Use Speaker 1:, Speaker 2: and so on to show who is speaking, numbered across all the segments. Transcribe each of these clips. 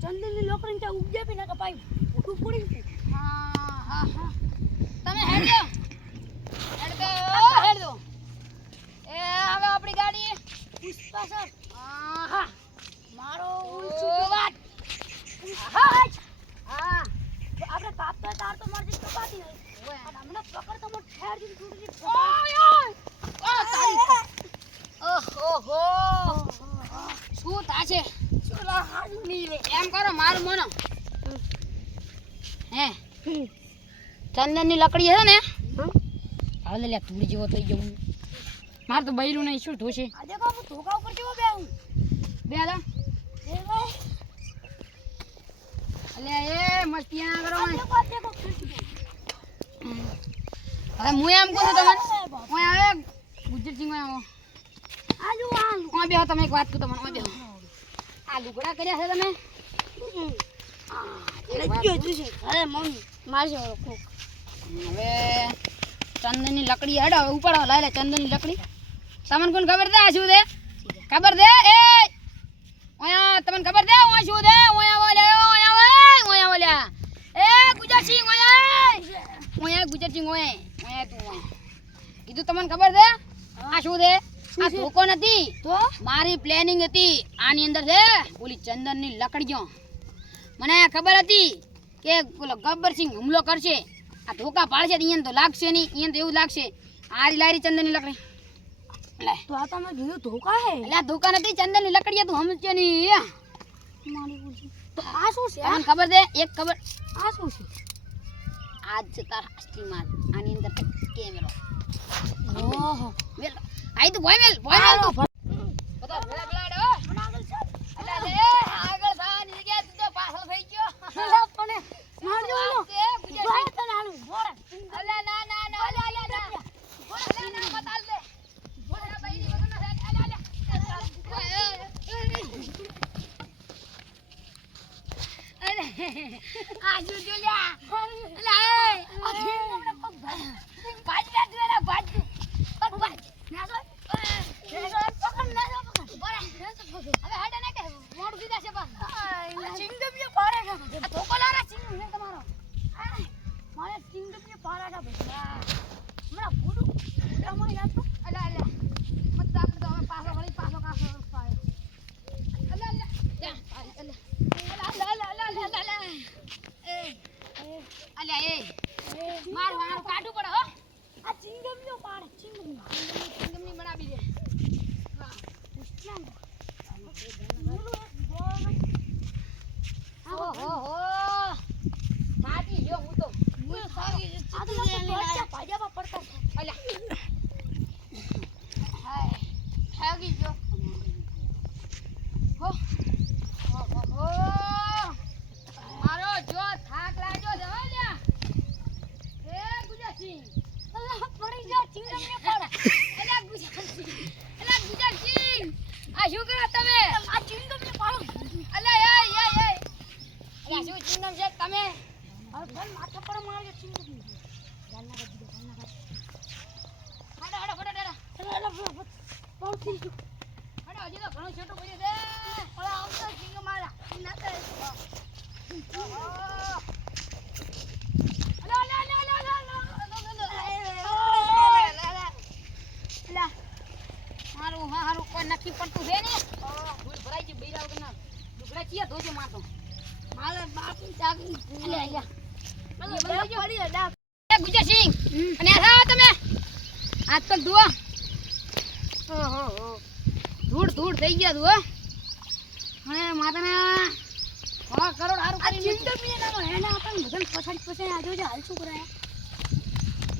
Speaker 1: ચંદનની લોકરી ત્યાં ઉપજે પી નાખે ભાઈ મોટું પડી
Speaker 2: હા હા તમે હેડ દો એ હવે આપણી ગાડી
Speaker 1: પુષ્પા સર મારો આપણે કાપતા તાર તો મારી કપાતી નહીં. હમણાં પકડ તો મોટ ઠેર
Speaker 2: ઓ ઓહો શું થાશે?
Speaker 1: ચોલા હાજુ નહીં રે.
Speaker 2: એમ કરો મારું મનો. હે? ચંદનની લકડી છે ને? હાલ લે તુડી જેવો થઈ જવું મારે તો બૈરું નહીં શું ધોશે?
Speaker 1: આજે કો ધોકા ઉપર જેવો બે હું
Speaker 2: બે
Speaker 1: ભાઈ
Speaker 2: એ મસ્તી ના કરો હવે હું એમ કહું તમને આવે ગુજર સિંહ આવો.
Speaker 1: આજુ આલુ.
Speaker 2: બેહો તમે એક વાત કહું તમને બેહો. આ લુગડા કર્યા છે તમે? હવે ચંદનની લકડી હેડો ઉપર ઉપાડો લાય લે ચંદનની લકડી. તમને કોણ ખબર દે આ શું દે ખબર દે એ! તમને ખબર દે ઓય શું દે ઓલ્યા ઓયા ઓય ઓયા ઓલ્યા એ ગુજરસિંહ ઓયા ઓયા ગુજરસિંહ ઓય તું ઓય કીધું તમને ખબર છે? આ શું છે? આ ધોકો નથી.
Speaker 1: તો?
Speaker 2: મારી પ્લેનિંગ હતી. આની અંદર છે ઓલી ચંદનની લકડીઓ. મને ખબર હતી કે ઓલો ગબ્બરસિંહ હુમલો કરશે. આ ધોકા પાડશે અહીંયા તો લાગશે નહીં. અહીંયા તો એવું લાગશે. આરી લારી ચંદનની લકડી. લે.
Speaker 1: તો આ તમે કીધું ધોકા હે?
Speaker 2: એટલે ધોકા નથી ચંદનની લકડી તું સમજશે નહીં
Speaker 1: મારી તો આ શું છે?
Speaker 2: ખબર છે? એક ખબર
Speaker 1: આ શું છે?
Speaker 2: આ જ છે તારા અસલી માલ આની અંદર કેમેરો.
Speaker 1: ઓહો.
Speaker 2: મેલ. આઈ તો
Speaker 1: બોય
Speaker 2: મેલ બોય મેલ 啊，就就俩，来，થઈ ગયું હજી તો ઘણું છોટું પડ્યું
Speaker 1: સિંગ મારા ના
Speaker 2: હા હારું કોઈ નક્કી પડતું છે ભૂલ ભરાઈ ગયું બીજા વગરના ડુગડા ચીએ ધોજો મારતો
Speaker 1: મારે બાપ જાગી ભૂલે અહીંયા
Speaker 2: ગુજરાત સિંહ અને તમે. હાથ પગ ધોવા. ધૂળ ધૂળ થઈ ગયા તું હે. માતાના સો કરોડ હારું કરી ચિંતા
Speaker 1: ચિંગમ્યો ના એને આપણ ભજન પછાડી પછાડી આજો જે હાલ શું કરાય.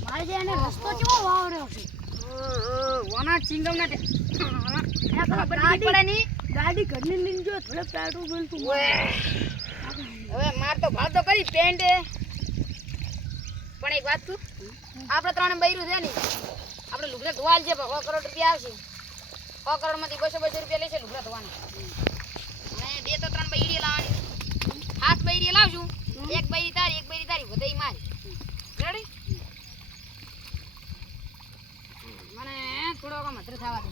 Speaker 1: મારે જે એને રસ્તો કેવો વાવડ્યો છે.
Speaker 2: વાના ચિંગમ ના
Speaker 1: ગાડી ગાડી ઘરની લઈને જો થોડો પેટ્રોલ બોલતું
Speaker 2: હવે માર તો ભાવ તો કરી પેન્ટે. પણ એક વાત તું આપણે ત્રણ બૈરું છે ને. ધોવાલ છે પણ કરોડ રૂપિયા આવશે. સો કરોડમાંથી બસો બસો રૂપિયા લેશે લુગડા ધોવાના. અને બે તો ત્રણ બૈરી લાવવાની. સાત બૈરી લાવશું. એક બૈરી તારી, એક બૈરી તારી બધા મારી. રેડી મને થોડો કામ હત્ર થવા
Speaker 1: દે.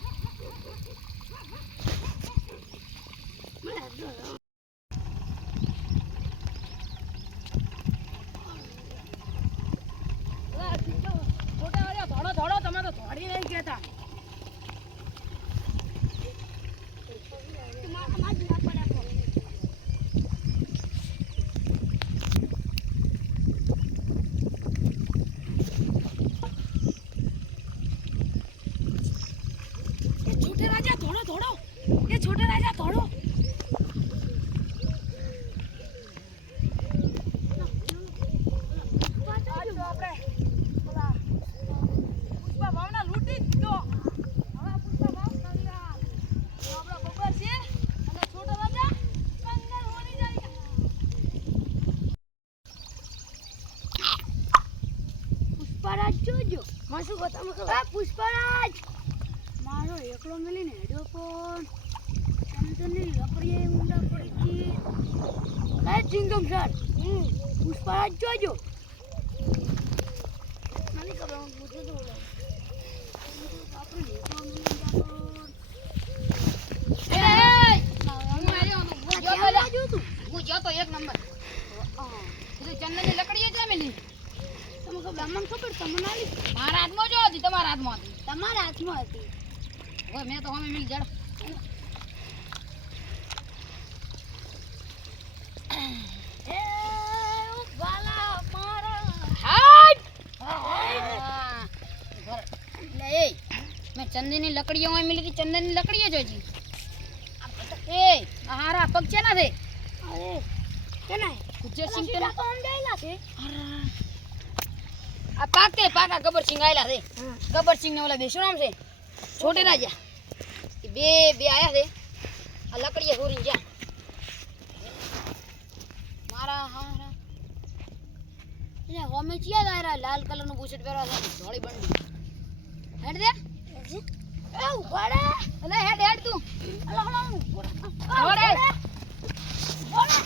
Speaker 1: જોજો માં શું તમે ખબર? પુષ્પરાજ! મારો એકલો મળીને હેડ્યો પણ ચંદનની લકડીએ ઊંડા પડી ગઈ લે ચિંગમ સર પુષ્પરાજ જોજો. મને ખબર હું પૂછું તો બોલો આપણે એકલો
Speaker 2: હું તો ગયો તો ગયો તો એક નંબર. ચંદન ચંદનની લકડી છે મેલી.
Speaker 1: તમે ખબર અમને ખબર તમને આલી
Speaker 2: મારા હાથમાં જો હતી તમારા હાથમાં હતી.
Speaker 1: તમારા હાથમાં હતી.
Speaker 2: ઓય મેં તો અમે મિલ જડ. મેં ચંદનની લકડીઓ મિલી હતી ચંદનની લકડીઓ જોજી એ હારા પગ છે ના છે
Speaker 1: અરે કેનાય?
Speaker 2: ગુજ્જર સિંહ તો
Speaker 1: તો અંજાયેલા છે.
Speaker 2: આ પાકે પાકા ગબરસિંહ આયલા છે. ગબરસિંહ ને ઓલા બે શું નામ છે? છોટે રાજા બે બે આયા છે. આ લકડીએ હોરી જ્યાં મારા હારા એને હોમે ચિયા દાયરા લાલ કલરનું બુશર્ટ પહેરવા છે? ધોળી બંડી. હેડ દે.
Speaker 1: એ ઉભાડે
Speaker 2: અલે હેડ હેડ તું.
Speaker 1: અલા હલા ઉભાડે
Speaker 2: દોડે.
Speaker 1: ઉભાડે